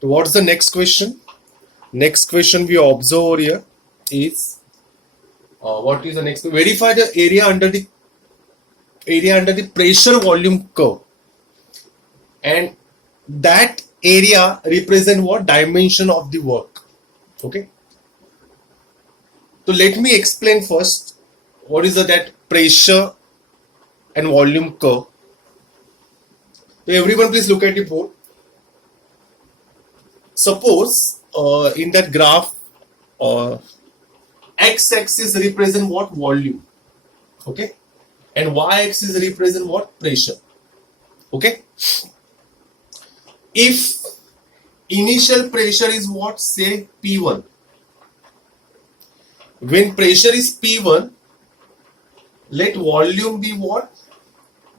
So what's the next question? Next question we observe over here is what is the next? Verify the area under the pressure volume curve, and that area represent what dimension of the work. Okay. So let me explain first what is that pressure and volume curve. So everyone please look at the board. Suppose in that graph x-axis represent what? Volume. Okay, and y-axis represent what? Pressure. Okay, if initial pressure is what? Say P1. When pressure is P1, let volume be what?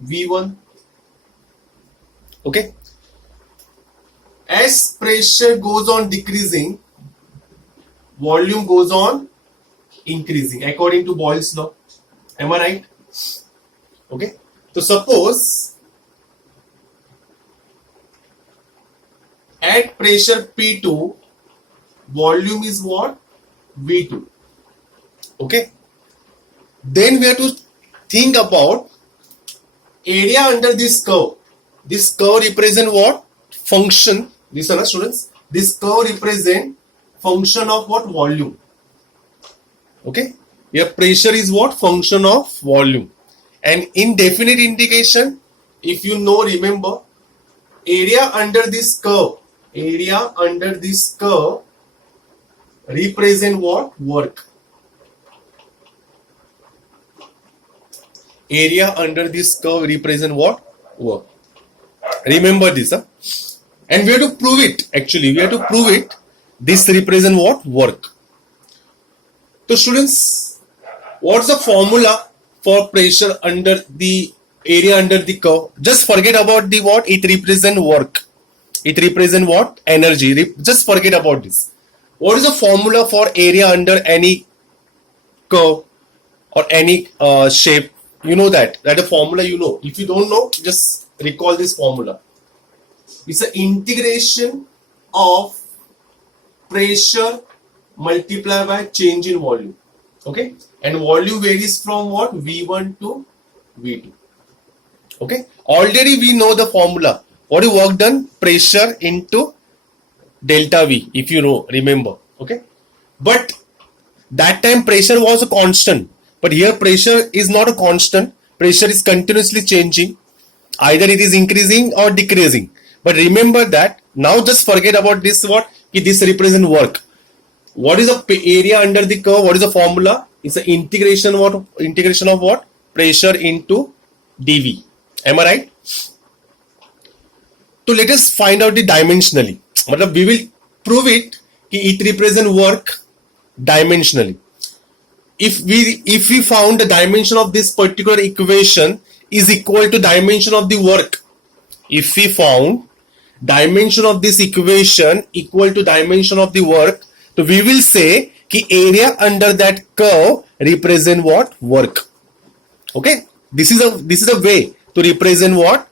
V1. Okay, as pressure goes on decreasing, volume goes on increasing according to Boyle's law. Am I right? Okay, so suppose at pressure P2, volume is what? V2. Okay, then we have to think about area under this curve. This curve represent what? Function. Listen, students. This curve represent function of what? Volume. Okay. Here pressure is what? Function of volume. And in definite integration, if you know, remember, area under this curve represent what? Work. Area under this curve represent what? Work. Remember this, huh? And we have to prove it. Actually, we have to prove it. This represent what? Work. So students, what's the formula for pressure under the area under the curve? Just forget about the what? It represent work. It represent what? Energy. Just forget about this. What is the formula for area under any curve or any shape? You know that a formula you know. If you don't know, just recall this formula. It's an integration of pressure multiplied by change in volume. Okay, and volume varies from what? V1 to V2. Okay, already we know the formula. What is work done? Pressure into delta V, if you know, remember. Okay, but that time pressure was a constant. But here pressure is not a constant. Pressure is continuously changing. Either it is increasing or decreasing. But remember that. Now just forget about this what? This represent work. What is the area under the curve? What is the formula? It's an integration of what? Pressure into dV. Am I right? So let us find out the dimensionally. We will prove it. It represent work dimensionally. If we found the dimension of this particular equation is equal to dimension of the work, if we found dimension of this equation equal to dimension of the work, so we will say कि area under that curve represent what? Work. Okay, this is a way to represent what?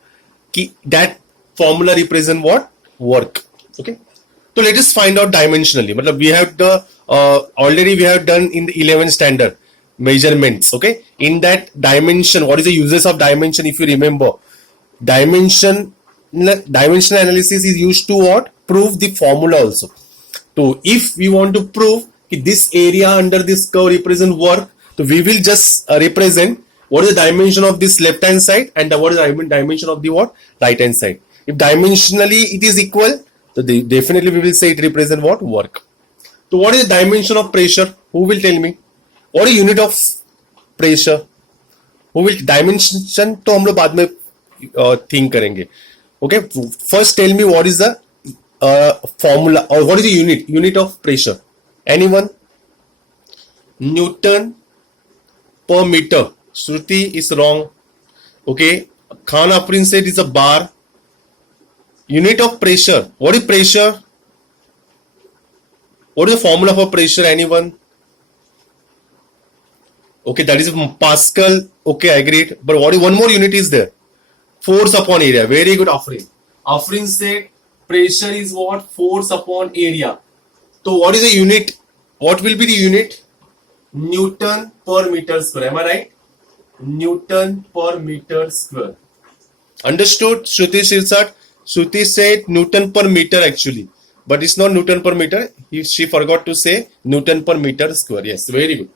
कि that formula represent what? Work. Okay, so let us find out dimensionally. We have the already we have done in the 11th standard measurements. Okay, in that dimension, what is the uses of dimension? If you remember, dimensional analysis is used to what? Prove the formula also. So if we want to prove this area under this curve represent work, so we will just represent what is the dimension of this left hand side and what is the dimension of the what? Right hand side. If dimensionally it is equal, so definitely we will say it represent what? Work. So what is the dimension of pressure? Who will tell me? What is unit of pressure? Who will dimension? तो हम लोग बाद में think करेंगे. Okay, first tell me what is the formula or what is the unit of pressure? Anyone? Newton per meter. Shruti is wrong. Okay, Khan Afrin said it's a bar. Unit of pressure. What is pressure? What is the formula for pressure? Anyone? Okay, that is Pascal. Okay, I agreed. But what is one more unit is there? Force upon area. Very good, Afrin. Afrin said pressure is what? Force upon area. So what is the unit? What will be the unit? Newton per meter square. Am I right? Newton per meter square. Understood, Shruti Shirsat? Shruti said Newton per meter actually, but it's not Newton per meter. She forgot to say Newton per meter square. Yes, very good.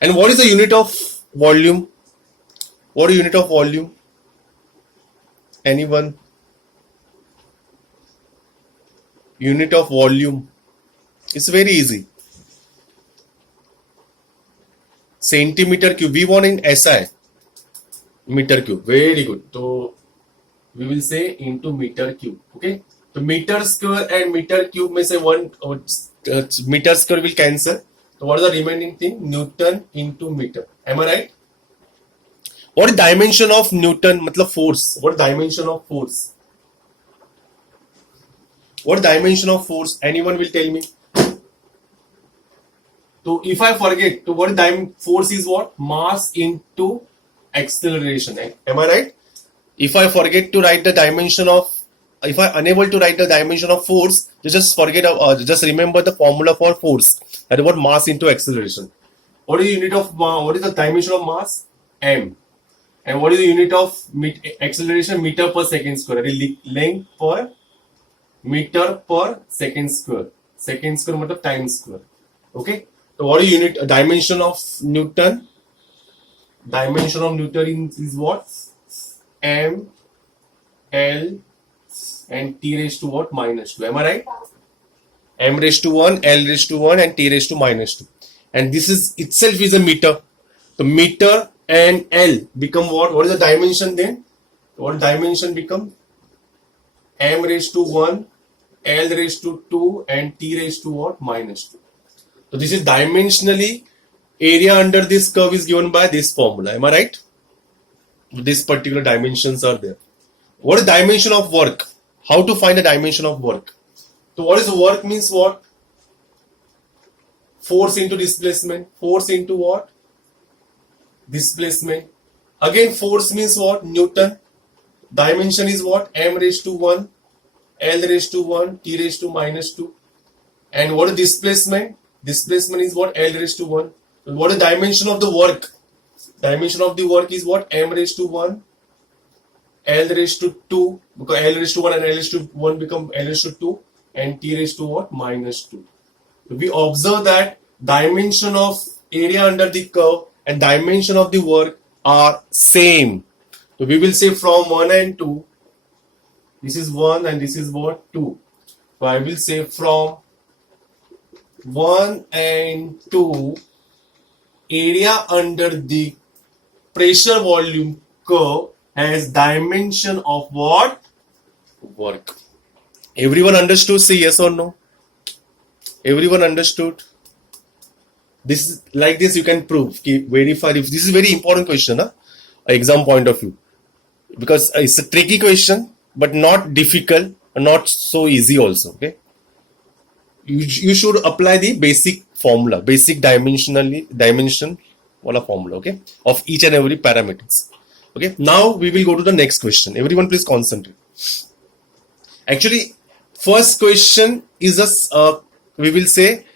And what is the unit of volume? What is unit of volume? Anyone? Unit of volume. It's very easy. Centimeter cube. We want in SI. Meter cube. Very good. So we will say into meter cube. Okay. So meter square and meter cube may say one meter square will cancel. So what is the remaining thing? Newton into meter. Am I right? What is dimension of Newton? Matlab force. What is dimension of force? What dimension of force? Anyone will tell me. So if I forget, to what force is what? Mass into acceleration. Am I right? If I forget to write the dimension of, if I unable to write the dimension of force, just forget, just remember the formula for force. That is what mass into acceleration. What is the unit of mass? What is the dimension of mass? M. And what is the unit of acceleration? Meter per second square. That is length per meter per second square. Second square matlab time square. Okay. So what is unit dimension of Newton? Dimension of Newton is what? M, L, and T raised to what? Minus 2. Am I right? M raised to 1, L raised to 1, and T raised to minus 2. And this is itself is a meter. So meter and L become what? What is the dimension then? What dimension become? M raised to 1, L raised to 2, and T raised to what? Minus 2. So this is dimensionally area under this curve is given by this formula. Am I right? These particular dimensions are there. What is dimension of work? How to find the dimension of work? So what is work means what? Force into displacement. Force into what? Displacement. Again force means what? Newton. Dimension is what? M raised to 1, L raised to 1, T raised to minus 2. And what is displacement? Displacement is what? L raised to 1. What is dimension of the work? Dimension of the work is what? M raised to 1, L raised to 2, because L raised to 1 and L raised to 1 become L raised to 2, and T raised to what? Minus 2. So we observe that dimension of area under the curve and dimension of the work are same. So we will say from 1 and 2, this is 1 and this is what? 2. So I will say from 1 and 2, area under the pressure volume curve has dimension of what? Work. Everyone understood? Say yes or no. Everyone understood? This is like this you can prove, verify. If this is very important question, exam point of view, because it's a tricky question, but not difficult, not so easy also. Okay. You should apply the basic formula, basic dimension wala formula, okay, of each and every parameters. Okay, now we will go to the next question. Everyone please concentrate. Actually, first question is a we will say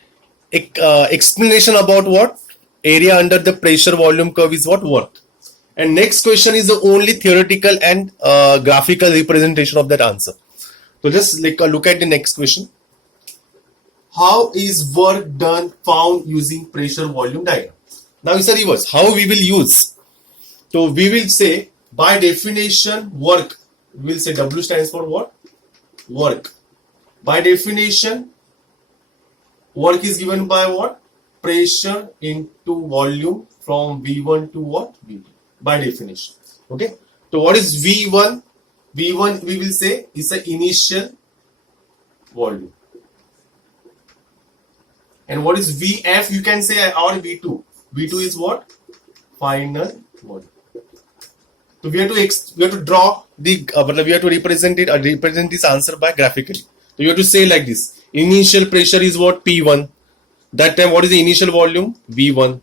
explanation about what? Area under the pressure volume curve is what? Work. And next question is the only theoretical and graphical representation of that answer. So just like look at the next question. How is work done found using pressure volume diagram? Now it's a reverse. How we will use? So we will say by definition work. We will say W stands for what? Work. By definition, work is given by what? Pressure into volume from V1 to what? V2. By definition. Okay. So what is V1? V1 we will say is the initial volume. And what is VF? You can say or V2. V2 is what? Final volume. So we have to draw the we have to represent this answer by graphically. So you have to say like this. Initial pressure is what? P1. That time what is the initial volume? V1.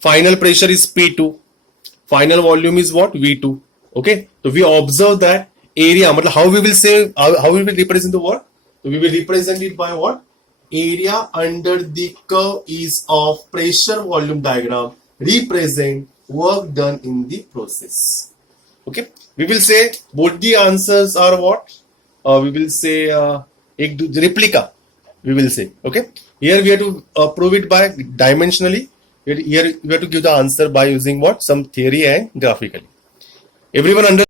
Final pressure is P2. Final volume is what? V2. Okay. So we observe that area, मतलब how we will say, how we will represent the work? So we will represent it by what? Area under the curve is of pressure volume diagram represent work done in the process. Okay, we will say both the answers are what? We will say replica. We will say, okay. Here we have to prove it by dimensionally. Here we have to give the answer by using what? Some theory and graphically. Everyone under